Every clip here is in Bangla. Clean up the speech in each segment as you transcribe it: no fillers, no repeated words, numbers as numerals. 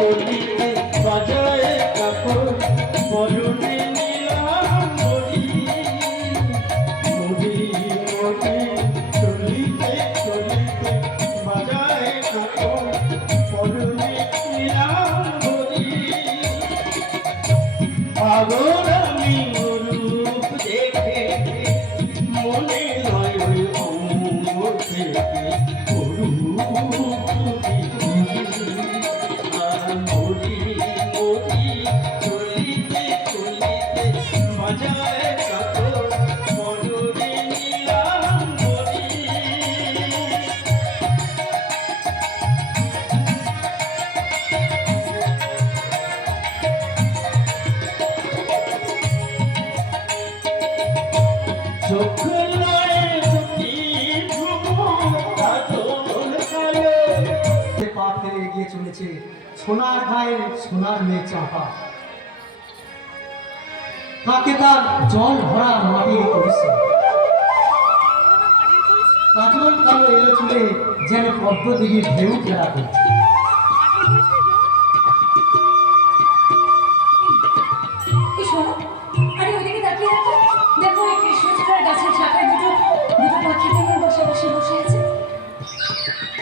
চলিতে বাজায় কাপড় মরণে নিলাম বলি মোদি মোদি চলিতে চলিতে বাজায় কাপড় মরণে নিলাম বলি পাগল আমি রূপ দেখে মনে নয় ওই অঙ্গ থেকে চলেছে সোনার গায়ের সোনার মেয়ে চাপা তাকে তার জল ভরা মাটির পরিশ্রম কাজল কালো এলো চুলে যেন পদ্ম দিঘির ঢেউ খেলা করছে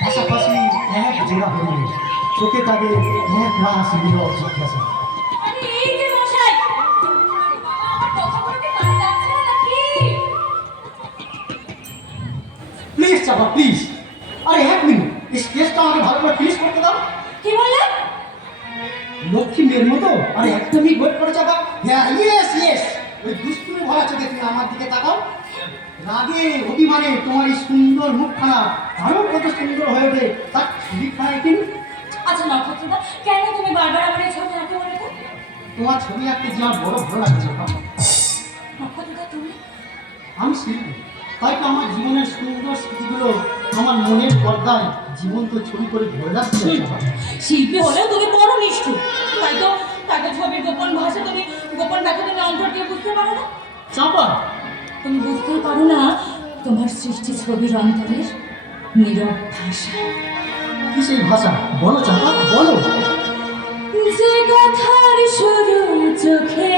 পাশাপাশি এক জোড়া হরিণ চোখে তাদের এক রাস নীরব জিজ্ঞাসা প্লিজ চাপা প্লিজ আরে এক মিনিট এই স্কেচটা আমাকে ভালো করে ফিনিশ করতে দাও কি বললে লক্ষ্মী মেয়ের মতো আরে একটা মিনিট ওয়েট করে চাপা হ্যাঁ ইয়েস ইয়েস ওই দুষ্টুমি ভরা চোখে তুমি আমার দিকে তাকাও রাগে অভিমানে তোমার এই সুন্দর মুখখানা আরো কত সুন্দর হয়ে ওঠে তার ছবিখানায় কিন্তু আচ্ছা নক্ষত্রদা কেন তুমি বারবার আমার এই ছবি আঁকতে বলে তো তোমার ছবি আঁকতে যে আমার বড় ভালো লাগছে নক্ষত্রদা তুমি আমি শিল্পী তাই তো আমার জীবনের সুন্দর স্মৃতিগুলো আমার মনের পর্দায় জীবন্ত ছবি করে ধরে রাখতে শিল্পী হলেও তুমি বড় নিষ্ঠুর তাই তো ছবির গোপন ভাষা তুমি গোপন ব্যাখ্যা তুমি অন্তর দিয়ে বুঝতে পারো না চাপা তুমি বুঝতেই পারো না তোমার সৃষ্টি ছবির অন্তরের নীরব ভাষা কি সেই ভাষা বলো চাপা বলো যে কথার শুরু চোখে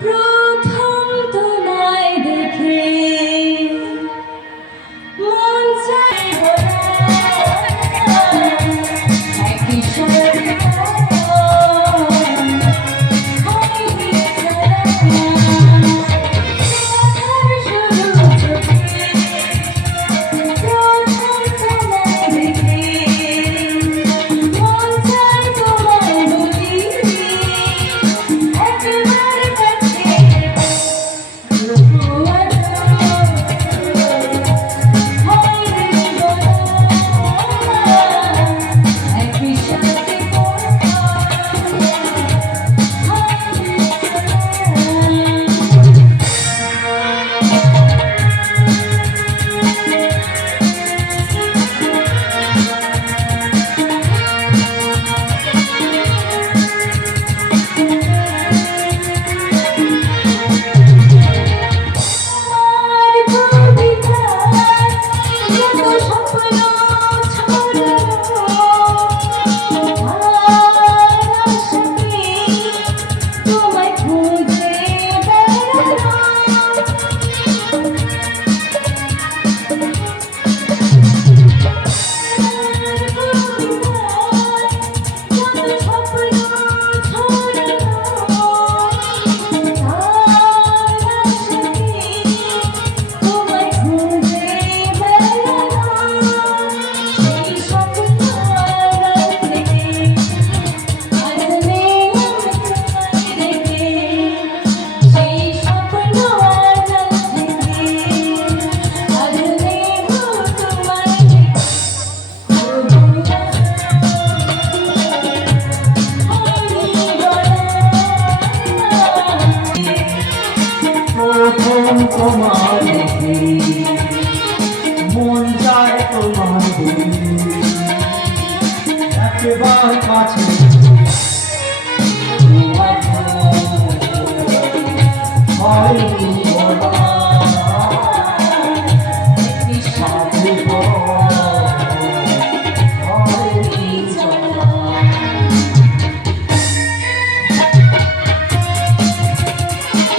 প্রথম তোমায় দেখে মন চায় একই তোমার মন যায় তোমার একবার কাছে